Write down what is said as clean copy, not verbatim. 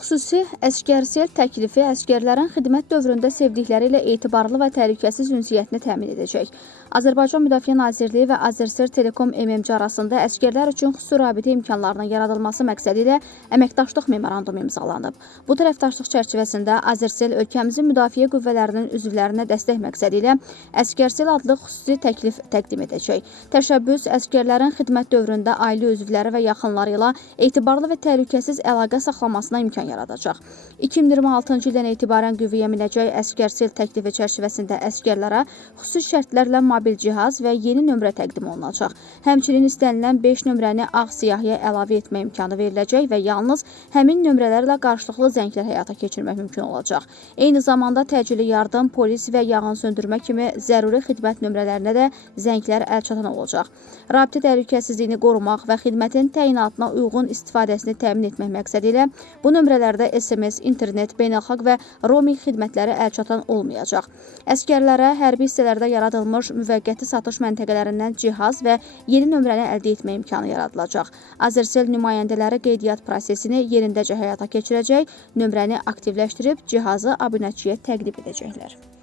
Xüsusi əsgərsel təklifi əsgərlərin xidmət dövründə sevdikləri ilə etibarlı və təhlükəsiz ünsiyyətini təmin edəcək. Azərbaycan Müdafiə Nazirliyi və Azerser Telekom MMC arasında əsgərlər üçün xüsusi rabitə imkanlarının yaradılması məqsədi ilə əməkdaşlıq memorandumu imzalanıb. Bu tərəfdaşlıq çərçivəsində Azerser ölkəmizin müdafiə qüvvələrinin üzvlərinə dəstək məqsədi ilə Əsgərsel adlı xüsusi təklif təqdim edəcək. Təşəbbüs əsgərlərin xidmət dövründə ailə üzvləri və yaxınları ilə etibarlı və təhlükəsiz əlaqə saxlamasına imkan yaradacaq. 2026-cı ildən etibarən qüvvəyə minəcək Əsgərsel təklifi çərçivəsində əsgərlərə xüsusi şərtlərlə mobil cihaz və yeni nömrə təqdim olunacaq. Həmçinin istənilən 5 nömrəni ağ siyahıya əlavə etmə imkanı veriləcək və yalnız həmin nömrələrlə qarşılıqlı zənglər həyata keçirmək mümkün olacaq. Eyni zamanda təcili yardım, polis və yanğın söndürmə kimi zəruri xidmət nömrələrinə də zənglər əlçatan olacaq. Rabitə təhlükəsizliyini qorumaq və xidmətin təyinatına uyğun istifadəsini təmin etmək məqsədi ilə bu nömrələrdə SMS, internet, beynəlxalq və roaming xidmətləri əlçatan olmayacaq. Əsgərlərə hərbi hissələrdə yaradılmış müvəqqəti satış məntəqələrindən cihaz və yeni nömrəni əldə etmə imkanı yaradılacaq. Azercell nümayəndələri qeydiyyat prosesini yerindəcə həyata keçirəcək, nömrəni aktivləşdirib cihazı abunəçiyə təqdim edəcəklər.